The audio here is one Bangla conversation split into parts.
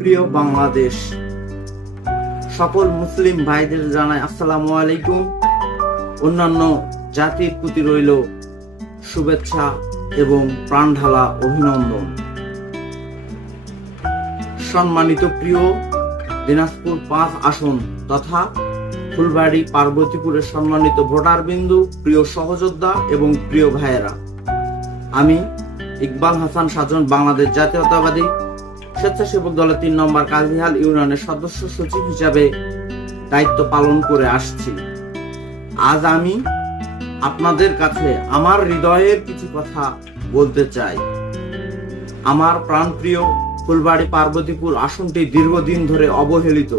প্রিয় বাংলাদেশ, সকল মুসলিম ভাইদের জানাই আসসালামু আলাইকুম। অন্যান্য জাতির প্রতি রইল শুভেচ্ছা এবং প্রাণঢালা অভিনন্দন। সম্মানিত প্রিয় দিনাজপুর 5 আসন তথা ফুলবাড়ি পার্বতীপুরের সম্মানিত ভোটার বিন্দু, প্রিয় সহযোদ্ধা এবং প্রিয় ভাইয়েরা, আমি ইকবাল হাসান সাজন বাংলাদেশ জাতীয়তাবাদী স্বেচ্ছাসেবক দলের 3 নম্বর কাজীহাল ইউনিয়নের সদস্য সচিব হিসাবে দায়িত্ব পালন করে আসছি। আজ আমি আপনাদের কাছে আমার হৃদয়ের কিছু কথা বলতে চাই। আমার প্রাণপ্রিয় ফুলবাড়ি পার্বতীপুর আসনটি দীর্ঘদিন ধরে অবহেলিত,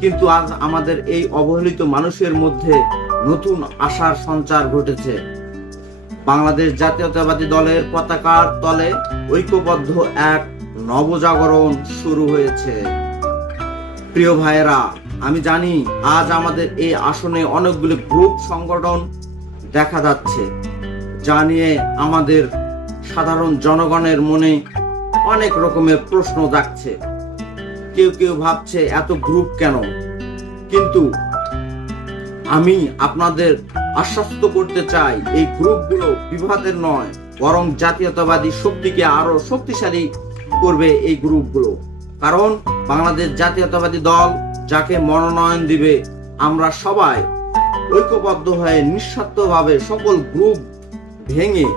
কিন্তু আজ আমাদের এই অবহেলিত মানুষের মধ্যে নতুন আশার সঞ্চার ঘটেছে। বাংলাদেশ জাতীয়তাবাদী দলের পতাকার তলে ঐক্যবদ্ধ এক নবজাগরণ শুরু হয়েছে। প্রিয় ভাইয়েরা, আমি জানি আজ আমাদের এই আসনে অনেকগুলো গ্রুপ সংগঠন দেখা যাচ্ছে, যা নিয়ে আমাদের সাধারণ জনগণের মনে অনেক রকমের প্রশ্ন জাগছে। কেউ কেউ ভাবছে এত গ্রুপ কেন, কিন্তু আমি আপনাদের আশ্বস্ত করতে চাই এই গ্রুপগুলো বিভাদের নয়, বরং জাতীয়তাবাদী শক্তিকে আরো শক্তিশালী করবে এই গ্রুপগুলো। কারণ বাংলাদেশ জাতীয়তাবাদী দল যাকে মনোনয়ন দিবে, আমরা সবাই ঐক্যবদ্ধ হয়ে নিঃস্বার্থভাবে সকল গ্রুপ ভেঙে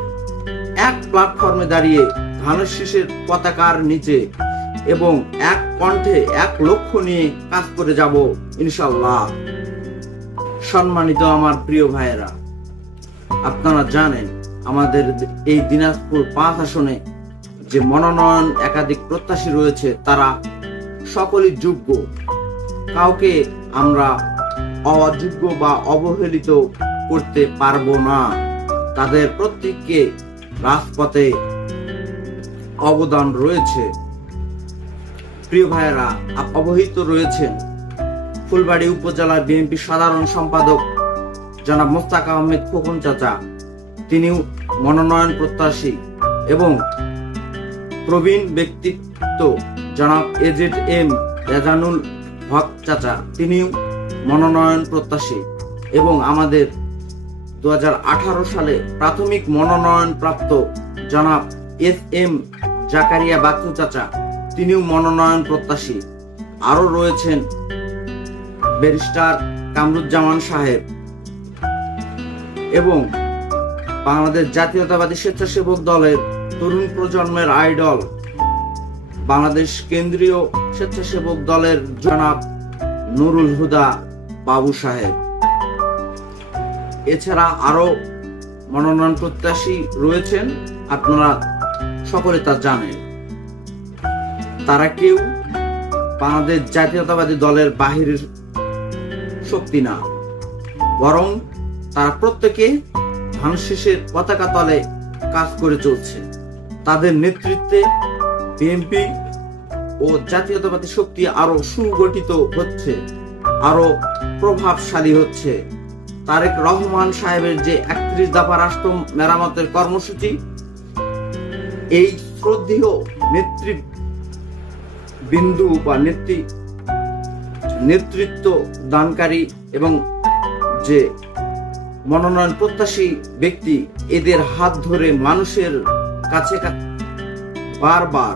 এক প্ল্যাটফর্মে দাঁড়িয়ে ধানের শীষের পতাকার নিচে এবং এক কণ্ঠে এক লক্ষ্য নিয়ে কাজ করে যাব ইনশাআল্লাহ। সম্মানিত আমার প্রিয় ভাইয়েরা, আপনারা জানেন আমাদের এই দিনাজপুর 5 আসনে যে মনোনয়ন একাধিক প্রত্যাশী রয়েছে, তারা সকলেই যোগ্য। কাউকে আমরা অযোগ্য বা অবহেলিত করতে পারবো না। তাদের প্রত্যেককে রাজপথে অবদান রয়েছে। প্রিয় ভাইয়েরা, অবহিত রয়েছেন ফুলবাড়ি উপজেলার বিএনপি সাধারণ সম্পাদক জনাব মোস্তাক আহমেদ খোকন চাচা, তিনিও মনোনয়ন প্রত্যাশী, এবং প্রবীণ ব্যক্তিত্ব জনাব এজেড.এম. রেজানুল হক চাচা, তিনিও মনোনয়ন প্রত্যাশী, এবং আমাদের 2018 সালে প্রাথমিক মনোনয়ন প্রাপ্ত জনাব এস.এম. জাকারিয়া বাচ্চু চাচা, তিনিও মনোনয়ন প্রত্যাশী। আরো রয়েছেন ব্যারিস্টার কামরুজ্জামান সাহেব এবং বাংলাদেশ জাতীয়তাবাদী স্বেচ্ছাসেবক দলের তরুণ প্রজন্মের আইডল বাংলাদেশ কেন্দ্রীয় স্বেচ্ছাসেবক দলের জনাব নুরুল হুদা বাবু সাহেব। এছাড়া আরো মনোনয়ন প্রত্যাশী রয়েছেন, আপনারা সকলে তা জানেন। তারা কেউ বাংলাদেশ জাতীয়তাবাদী দলের বাহিরের শক্তি না, বরং তারা প্রত্যেকে ধানের শীষের পতাকা তলে কাজ করে চলছে। তাদের নেতৃত্বে বিএনপি ও জাতীয়তাবাদী শক্তি আরো সুগঠিত হচ্ছে, আরো প্রভাবশালী হচ্ছে। তারেক রহমান সাহেবের যে 31 দফা রাষ্ট্র মেরামতের কর্মসূচি, এই শ্রদ্ধেয় নেতৃবৃন্দ বা নেতৃত্ব দানকারী এবং যে মনোনয়ন প্রত্যাশী ব্যক্তি, এদের হাত ধরে মানুষের কাছে বারবার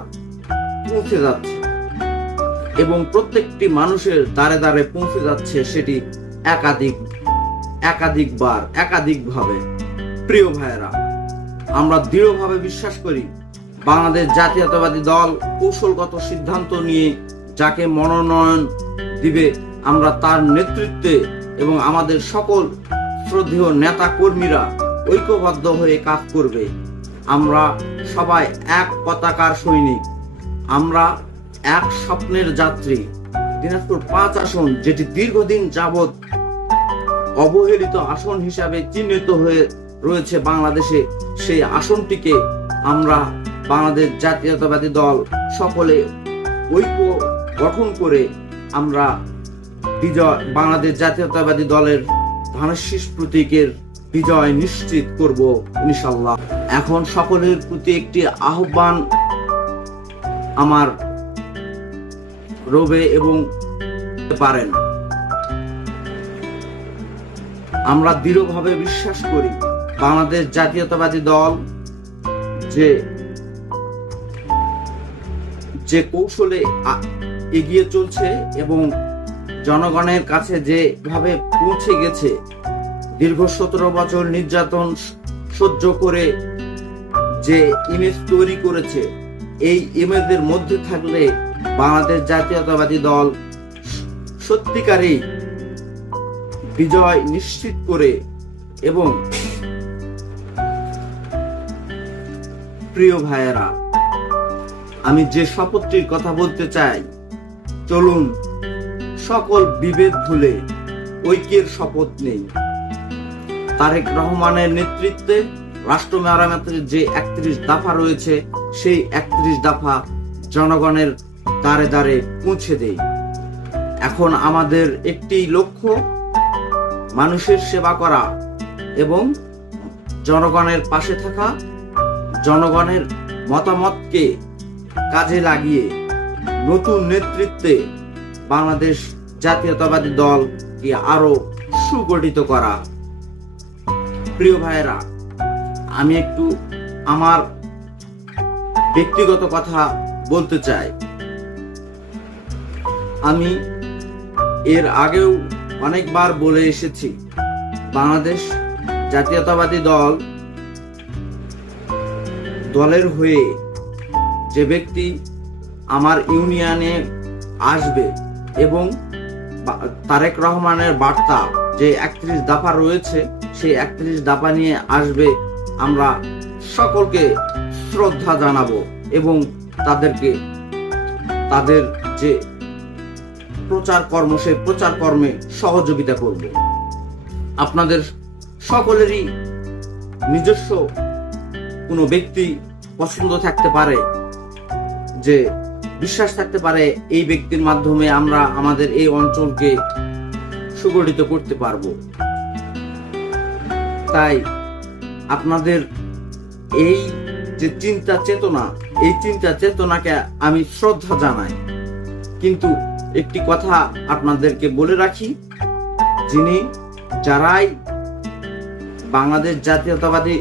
পৌঁছে যাচ্ছে এবং প্রত্যেকটি মানুষের দ্বারে দ্বারে পৌঁছে যাচ্ছে, সেটি একাধিকবার একাধিকভাবে। প্রিয় ভাইয়েরা, আমরা দৃঢ়ভাবে বিশ্বাস করি বাংলাদেশ জাতীয়তাবাদী দল কৌশলগত সিদ্ধান্ত নিয়ে যাকে মনোনয়ন দিবে, আমরা তার নেতৃত্বে এবং আমাদের সকল শ্রদ্ধেয় নেতা কর্মীরা ঐক্যবদ্ধ হয়ে কাজ করবে। আমরা সবাই এক পতাকার সৈনিক, আমরা এক স্বপ্নের যাত্রী। দিনাজপুর 5 আসন, যেটি দীর্ঘদিন যাবৎ অবহেলিত আসন হিসাবে চিহ্নিত হয়ে রয়েছে বাংলাদেশে, সেই আসনটিকে আমরা বাংলাদেশ জাতীয়তাবাদী দল সকলে ঐক্য গঠন করে আমরা বাংলাদেশ জাতীয়তাবাদী দলের ধানের শীষ প্রতীকের বিজয় নিশ্চিত করব ইনশাআল্লাহ। এখন সকলের প্রতি একটি আহ্বান আমার রবে এবং পারেন। আমরা দৃঢ়ভাবে বিশ্বাস করি বাংলাদেশ জাতীয়তাবাদী দল যে কৌশলে এগিয়ে চলছে এবং জনগণের কাছে যেভাবে পৌঁছে গেছে, দীর্ঘ 17 বছর নির্যাতন সহ্য করে যে ইমেজ তৈরি করেছে, এই ইমেজের মধ্যে থাকলে বাংলাদেশ জাতীয়তাবাদী দল সত্যিকারই বিজয় নিশ্চিত করে। এবং প্রিয় ভাইয়েরা, আমি যে শপথটির কথা বলতে চাই, চলুন সকল বিভেদ ভুলে ঐক্যের শপথ নেই। তারেক রহমানের নেতৃত্বে রাষ্ট্র মেরামতের যে 31 দফা রয়েছে, সেই 31 দফা জনগণের দ্বারে দ্বারে পৌঁছে দেই। এখন আমাদের একটি লক্ষ্য, মানুষের সেবা করা এবং জনগণের পাশে থাকা, জনগণের মতামতকে কাজে লাগিয়ে নতুন নেতৃত্বে বাংলাদেশ জাতীয়তাবাদী দলকে আরো সুগঠিত করা। প্রিয় ভাইয়েরা, আমি একটু আমার ব্যক্তিগত কথা বলতে চাই। আমি এর আগেও অনেকবার বলে এসেছি, বাংলাদেশ জাতীয়তাবাদী দলের হয়ে যে ব্যক্তি আমার ইউনিয়নে আসবে এবং তারেক রহমানের বার্তা যে 31 দফা রয়েছে, সেই 31 দফা নিয়ে আসবে, আমরা সকলকে শ্রদ্ধা জানাবো এবং তাদেরকে তাদের যে প্রচার কর্ম, সেই প্রচার কর্মে সহযোগিতা করব। আপনাদের সকলেরই নিজস্ব কোনো ব্যক্তি পছন্দ থাকতে পারে, যে বিশ্বাস থাকতে পারে এই ব্যক্তির মাধ্যমে আমরা আমাদের এই অঞ্চলকে সুগঠিত করতে পারবো। তাই আপনাদের এই যে চিন্তা চেতনা, এই চিন্তা চেতনাকে আমি শ্রদ্ধা জানাই। কিন্তু একটি কথা আপনাদেরকে বলে রাখি, যারাই বাংলাদেশ জাতীয়তাবাদী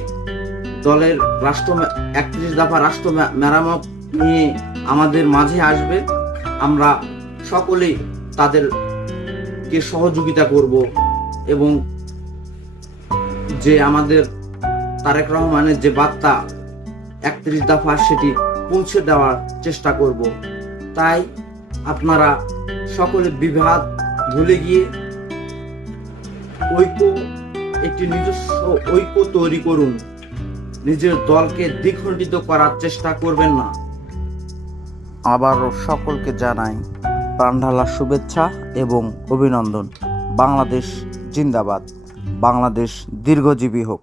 দলের 31 দফা রাষ্ট্র মেরামত নিয়ে আমাদের মাঝে আসবে, আমরা সকলেই তাদেরকে সহযোগিতা করব এবং যে আমাদের তারেক রহমানের যে বার্তা 31 দফা, সেটি পৌঁছে দেওয়ার চেষ্টা করব। তাই আপনারা সকলে বিভাদ ভুলে গিয়ে একটি নিজস্ব ঐক্য তৈরি করুন। নিজের দলকে দ্বিখণ্ডিত করার চেষ্টা করবেন না। আবারও সকলকে জানাই প্রাণঢালা শুভেচ্ছা এবং অভিনন্দন। বাংলাদেশ জিন্দাবাদ, বাংলাদেশ দীর্ঘজীবী হোক।